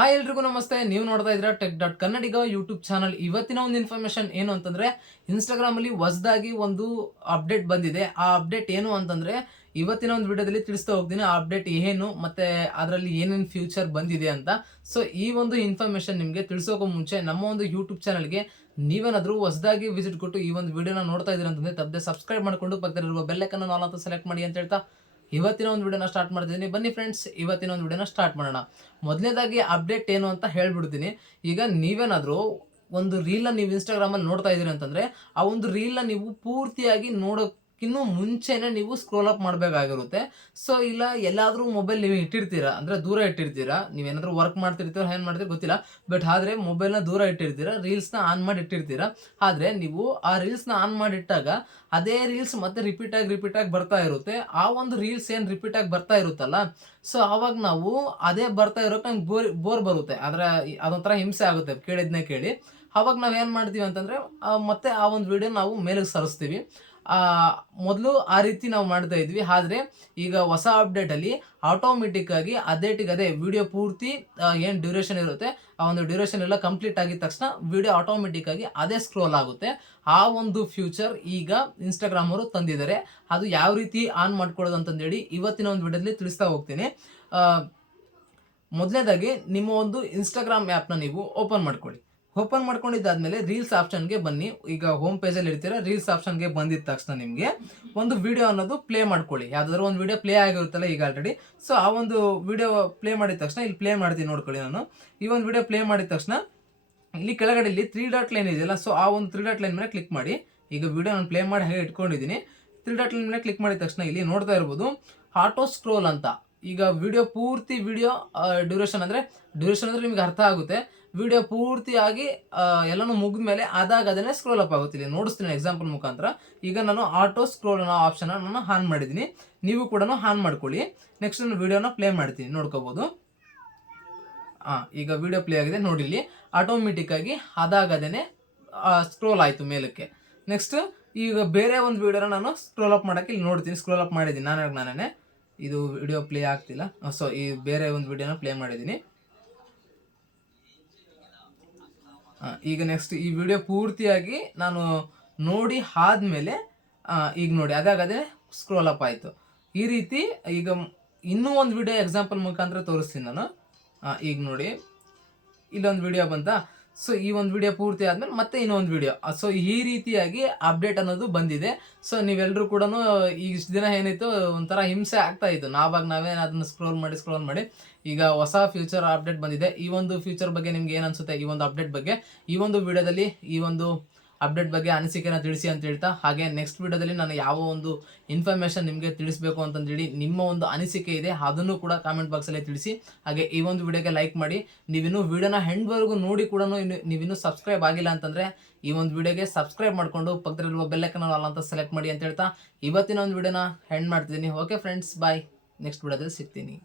Hi ಎಲ್ರಿಗೂ ನಮಸ್ತೆ. ನೀವು ನೋಡ್ತಾ ಇದ್ದೀರಾ ಟೆಕ್ ಡಾಟ್ ಕನ್ನಡಿಗ ಯೂಟ್ಯೂಬ್ ಚಾನಲ್. ಇವತ್ತಿನ ಒಂದು ಇನ್ಫಾರ್ಮೇಶನ್ ಏನು ಅಂತಂದ್ರೆ, ಇನ್ಸ್ಟಾಗ್ರಾಮ್ ಅಲ್ಲಿ ಹೊಸದಾಗಿ ಒಂದು ಅಪ್ಡೇಟ್ ಬಂದಿದೆ. ಆ ಅಪ್ಡೇಟ್ ಏನು ಅಂತಂದ್ರೆ ಇವತ್ತಿನ ಒಂದು ವಿಡಿಯೋದಲ್ಲಿ ತಿಳಿಸ್ತಾ ಹೋಗ್ತೀನಿ. ಆ ಅಪ್ಡೇಟ್ ಏನು ಮತ್ತೆ ಅದರಲ್ಲಿ ಏನೇನು ಫ್ಯೂಚರ್ ಬಂದಿದೆ ಅಂತ. ಸೊ ಈ ಒಂದು ಇನ್ಫಾರ್ಮೇಶನ್ ನಿಮಗೆ ತಿಳಿಸೋಕೆ ಮುಂಚೆ ನಮ್ಮ ಒಂದು ಯೂಟ್ಯೂಬ್ ಚಾನಲ್ಗೆ ನೀವೇನಾದರೂ ಹೊಸದಾಗಿ ವಿಸಿಟ್ ಕೊಟ್ಟು ಈ ಒಂದು ವಿಡಿಯೋನ ನೋಡ್ತಾ ಇದ್ದೀರಾ ಅಂತಂದ್ರೆ ತಪ್ಪದೆ ಸಬ್ಸ್ಕ್ರೈಬ್ ಮಾಡ್ಕೊಂಡು ಪಕ್ಕದಲ್ಲಿರುವ ಬೆಲ್ ಐಕಾನ್ ಆಲ್ ಅಂತ ಸೆಲೆಕ್ಟ್ ಮಾಡಿ ಅಂತ ಹೇಳ್ತಾ ಇವತ್ತಿನ ಒಂದು ವಿಡಿಯೋನ ಸ್ಟಾರ್ಟ್ ಮಾಡ್ತಿದ್ದೀನಿ. ಬನ್ನಿ ಫ್ರೆಂಡ್ಸ್, ಇವತ್ತಿನ ಒಂದು ವಿಡಿಯೋನ ಸ್ಟಾರ್ಟ್ ಮಾಡೋಣ. ಮೊದಲನೇದಾಗಿ ಅಪ್ಡೇಟ್ ಏನು ಅಂತ ಹೇಳ್ಬಿಡ್ತೀನಿ. ಈಗ ನೀವೇನಾದರೂ ಒಂದು ರೀಲ್ನ ನೀವು ಇನ್ಸ್ಟಾಗ್ರಾಮಲ್ಲಿ ನೋಡ್ತಾ ಇದ್ದೀರಿ ಅಂತಂದರೆ, ಆ ಒಂದು ರೀಲ್ನ ನೀವು ಪೂರ್ತಿಯಾಗಿ ನೋಡೋಕ್ಕಿನ್ನೂ ಮುಂಚೆನೇ ನೀವು ಸ್ಕ್ರೋಲ್ ಅಪ್ ಮಾಡಬೇಕಾಗಿರುತ್ತೆ. ಸೊ ಇಲ್ಲ ಎಲ್ಲಾದರೂ ಮೊಬೈಲ್ ನೀವು ಇಟ್ಟಿರ್ತೀರಾ, ಅಂದರೆ ದೂರ ಇಟ್ಟಿರ್ತೀರಾ, ನೀವೇನಾದರೂ ವರ್ಕ್ ಮಾಡ್ತಿರ್ತೀರೋ ಏನು ಮಾಡ್ತೀರೋ ಗೊತ್ತಿಲ್ಲ, ಬಟ್ ಆದರೆ ಮೊಬೈಲ್ನ ದೂರ ಇಟ್ಟಿರ್ತೀರಾ, ರೀಲ್ಸ್ನ ಆನ್ ಮಾಡಿ ಇಟ್ಟಿರ್ತೀರಾ. ಆದರೆ ನೀವು ಆ ರೀಲ್ಸ್ನ ಆನ್ ಮಾಡಿಟ್ಟಾಗ ಅದೇ ರೀಲ್ಸ್ ಮತ್ತೆ ರಿಪೀಟ್ ಆಗಿ ಬರ್ತಾ ಇರುತ್ತೆ. ಆ ಒಂದು ರೀಲ್ಸ್ ಏನು ರಿಪೀಟ್ ಆಗಿ ಬರ್ತಾ ಇರುತ್ತಲ್ಲ, ಸೊ ಆವಾಗ ನಾವು ಅದೇ ಬರ್ತಾ ಇರೋಕೆ ನಂಗೆ ಬೋರ್ ಬರುತ್ತೆ. ಆದರೆ ಅದೊಂಥರ ಹಿಂಸೆ ಆಗುತ್ತೆ ಕೇಳಿದ್ನೇ ಕೇಳಿ. ಆವಾಗ ನಾವು ಏನು ಮಾಡ್ತೀವಿ ಅಂತಂದರೆ ಮತ್ತೆ ಆ ಒಂದು ವಿಡಿಯೋ ನಾವು ಮೇಲಕ್ಕೆ ಸರಿಸ್ತೀವಿ. ಮೊದಲು ಆ ರೀತಿ ನಾವು ಮಾಡ್ತಾ ಇದ್ವಿ. ಆದರೆ ಈಗ ಹೊಸ ಅಪ್ಡೇಟಲ್ಲಿ ಆಟೋಮೆಟಿಕ್ ಆಗಿ ಅದೇ ವಿಡಿಯೋ ಪೂರ್ತಿ ಏನು ಡ್ಯೂರೇಷನ್ ಇರುತ್ತೆ, ಆ ಒಂದು ಡ್ಯೂರೇಷನ್ ಎಲ್ಲ ಕಂಪ್ಲೀಟ್ ಆಗಿದ ತಕ್ಷಣ ವಿಡಿಯೋ ಆಟೋಮೆಟಿಕ್ ಆಗಿ ಅದೇ ಸ್ಕ್ರೋಲ್ ಆಗುತ್ತೆ. ಆ ಒಂದು ಫ್ಯೂಚರ್ ಈಗ ಇನ್ಸ್ಟಾಗ್ರಾಮ್ ಅವರು ತಂದಿದ್ದಾರೆ. ಅದು ಯಾವ ರೀತಿ ಆನ್ ಮಾಡ್ಕೊಳ್ಳೋದು ಅಂತಂದೇಳಿ ಇವತ್ತಿನ ಒಂದು ವಿಡಿಯೋದಲ್ಲಿ ತಿಳಿಸ್ತಾ ಹೋಗ್ತೀನಿ. ಮೊದಲನೇದಾಗಿ ನಿಮ್ಮ ಒಂದು ಇನ್ಸ್ಟಾಗ್ರಾಮ್ ಆ್ಯಪ್ನ ನೀವು ಓಪನ್ ಮಾಡ್ಕೊಳ್ಳಿ. ಓಪನ್ ಮಾಡ್ಕೊಂಡಿದ್ದಾದ್ಮೇಲೆ ರೀಲ್ಸ್ ಆಪ್ಷನ್ಗೆ ಬನ್ನಿ. ಈಗ ಹೋಮ್ ಪೇಜಲ್ಲಿ ಇರ್ತೀರ, ರೀಲ್ಸ್ ಆಪ್ಷನ್ಗೆ ಬಂದಿದ ತಕ್ಷಣ ನಿಮಗೆ ಒಂದು ವಿಡಿಯೋ ಅನ್ನೋದು ಪ್ಲೇ ಮಾಡ್ಕೊಳ್ಳಿ. ಯಾವುದಾದ್ರೂ ಒಂದು ವಿಡಿಯೋ ಪ್ಲೇ ಆಗಿರುತ್ತಲ್ಲ ಈಗ ಆಲ್ರೆಡಿ. ಸೊ ಆ ಒಂದು ವಿಡಿಯೋ ಪ್ಲೇ ಮಾಡಿದ ತಕ್ಷಣ ಇಲ್ಲಿ ಪ್ಲೇ ಮಾಡ್ತೀನಿ ನೋಡ್ಕೊಳ್ಳಿ. ನಾನು ಈ ಒಂದು ವಿಡಿಯೋ ಪ್ಲೇ ಮಾಡಿದ ತಕ್ಷಣ ಇಲ್ಲಿ ಕೆಳಗಡೆ ಇಲ್ಲಿ 3 ಡಾಟ್ ಲೈನ್ ಇದೆಯಲ್ಲ, ಸೊ ಆ ಒಂದು 3 ಡಾಟ್ ಲೈನ್ ಮೇಲೆ ಕ್ಲಿಕ್ ಮಾಡಿ. ಈಗ ವಿಡಿಯೋ ನಾನು ಪ್ಲೇ ಮಾಡಿ ಹಾಗೆ ಇಟ್ಕೊಂಡಿದ್ದೀನಿ. 3 ಡಾಟ್ ಲೈನ್ ಮೇಲೆ ಕ್ಲಿಕ್ ಮಾಡಿದ ತಕ್ಷಣ ಇಲ್ಲಿ ನೋಡ್ತಾ ಇರ್ಬೋದು ಆಟೋ ಸ್ಕ್ರೋಲ್ ಅಂತ. ಈಗ ವಿಡಿಯೋ ಪೂರ್ತಿ ವಿಡಿಯೋ ಡ್ಯೂರೇಷನ್ ಅಂದರೆ ನಿಮಗೆ ಅರ್ಥ ಆಗುತ್ತೆ. ವಿಡಿಯೋ ಪೂರ್ತಿಯಾಗಿ ಎಲ್ಲನೂ ಮುಗಿದ ಮೇಲೆ ಅದನ್ನೇ ಸ್ಕ್ರೋಲ್ ಅಪ್ ಆಗುತ್ತೆ. ಇಲ್ಲಿ ನೋಡಿಸ್ತೀನಿ ಎಕ್ಸಾಂಪಲ್ ಮುಖಾಂತರ. ಈಗ ನಾನು ಆಟೋ ಸ್ಕ್ರೋಲ್ ಅನ್ನೋ ಆಪ್ಷನ್ ನಾನು ಆನ್ ಮಾಡಿದ್ದೀನಿ. ನೀವು ಕೂಡ ಆನ್ ಮಾಡ್ಕೊಳ್ಳಿ. ನೆಕ್ಸ್ಟ್ ನಾನು ವಿಡಿಯೋನ ಪ್ಲೇ ಮಾಡ್ತೀನಿ, ನೋಡ್ಕೋಬೋದು. ಈಗ ವಿಡಿಯೋ ಪ್ಲೇ ಆಗಿದೆ ನೋಡಿ. ಇಲ್ಲಿ ಆಟೋಮೆಟಿಕ್ ಆಗಿ ಅದಾಗದೇನೆ ಸ್ಕ್ರೋಲ್ ಆಯಿತು ಮೇಲಕ್ಕೆ. ನೆಕ್ಸ್ಟ್ ಈಗ ಬೇರೆ ಒಂದು ವಿಡಿಯೋನ ನಾನು ಸ್ಕ್ರೋಲ್ ಅಪ್ ಮಾಡೋಕ್ಕೆ ಇಲ್ಲಿ ನೋಡ್ತೀನಿ. ಸ್ಕ್ರೋಲ್ ಅಪ್ ಮಾಡಿದ್ದೀನಿ ನಾನೇ. ಇದು ವಿಡಿಯೋ ಪ್ಲೇ ಆಗ್ತಿಲ್ಲ. ಸೊ ಈ ಬೇರೆ ಒಂದು ವಿಡಿಯೋನ ಪ್ಲೇ ಮಾಡಿದ್ದೀನಿ. ಈಗ ನೆಕ್ಸ್ಟ್ ಈ ವಿಡಿಯೋ ಪೂರ್ತಿಯಾಗಿ ನಾನು ನೋಡಿ ಆದಮೇಲೆ ಈಗ ನೋಡಿ ಅದಾಗದೇ ಸ್ಕ್ರೋಲ್ ಅಪ್ ಆಯಿತು. ಈ ರೀತಿ ಈಗ ಇನ್ನೂ ಒಂದು ವಿಡಿಯೋ ಎಕ್ಸಾಂಪಲ್ ಮುಖಾಂತರ ತೋರಿಸ್ತೀನಿ ನಾನು. ಈಗ ನೋಡಿ ಇಲ್ಲೊಂದು ವಿಡಿಯೋ ಬಂತಾ. ಸೊ ಈ ಒಂದು ವಿಡಿಯೋ ಪೂರ್ತಿ ಆದಮೇಲೆ ಮತ್ತೆ ಇನ್ನೊಂದು ವಿಡಿಯೋ. ಸೊ ಈ ರೀತಿಯಾಗಿ ಅಪ್ಡೇಟ್ ಅನ್ನೋದು ಬಂದಿದೆ. ಸೊ ನೀವೆಲ್ಲರೂ ಕೂಡ ಈಗ ಇಷ್ಟು ದಿನ ಏನಿತ್ತು ಒಂಥರ ಹಿಂಸೆ ಆಗ್ತಾ ಇತ್ತು, ನಾವೇ ಅದನ್ನು ಸ್ಕ್ರೋಲ್ ಮಾಡಿ. ಈಗ ಹೊಸ ಫ್ಯೂಚರ್ ಅಪ್ಡೇಟ್ ಬಂದಿದೆ. ಈ ಒಂದು ಫ್ಯೂಚರ್ ಬಗ್ಗೆ ನಿಮ್ಗೆ ಏನು ಅನಿಸುತ್ತೆ, ಈ ಒಂದು ಅಪ್ಡೇಟ್ ಬಗ್ಗೆ ಈ ಒಂದು ವಿಡಿಯೋದಲ್ಲಿ ಈ ಒಂದು ಅಪ್ಡೇಟ್ ಬಗ್ಗೆ ಅನಿಸಿಕೆನ ತಿಳಿಸಿ ಅಂತ ಹೇಳ್ತಾ, ಹಾಗೆ ನೆಕ್ಸ್ಟ್ ವಿಡಿಯೋದಲ್ಲಿ ನಾನು ಯಾವ ಒಂದು ಇನ್ಫಾರ್ಮೇಷನ್ ನಿಮಗೆ ತಿಳಿಸ್ಬೇಕು ಅಂತಂದೇಳಿ ನಿಮ್ಮ ಒಂದು ಅನಿಸಿಕೆ ಇದೆ ಅದನ್ನು ಕೂಡ ಕಾಮೆಂಟ್ ಬಾಕ್ಸಲ್ಲಿ ತಿಳಿಸಿ. ಹಾಗೆ ಈ ಒಂದು ವಿಡಿಯೋಗೆ ಲೈಕ್ ಮಾಡಿ. ನೀವಿನ್ನೂ ವಿಡಿಯೋನ ಹೆಂಡ್ವರೆಗೂ ನೋಡಿ ಕೂಡ ನೀವಿನ್ನೂ ಸಬ್ಸ್ಕ್ರೈಬ್ ಆಗಿಲ್ಲ ಅಂತಂದರೆ ಈ ಒಂದು ವಿಡಿಯೋಗೆ ಸಬ್ಸ್ಕ್ರೈಬ್ ಮಾಡಿಕೊಂಡು ಪಕ್ಕದಲ್ಲಿರುವ ಬೆಲ್ ಐಕಾನ್ ಆಲ್ ಅಂತ ಸೆಲೆಕ್ಟ್ ಮಾಡಿ ಅಂತ ಹೇಳ್ತಾ ಇವತ್ತಿನ ಒಂದು ವಿಡಿಯೋನ ಹೆಂಡ್ ಮಾಡ್ತಿದ್ದೀನಿ. ಓಕೆ ಫ್ರೆಂಡ್ಸ್, ಬಾಯ್. ನೆಕ್ಸ್ಟ್ ವಿಡಿಯೋದಲ್ಲಿ ಸಿಗ್ತೀನಿ.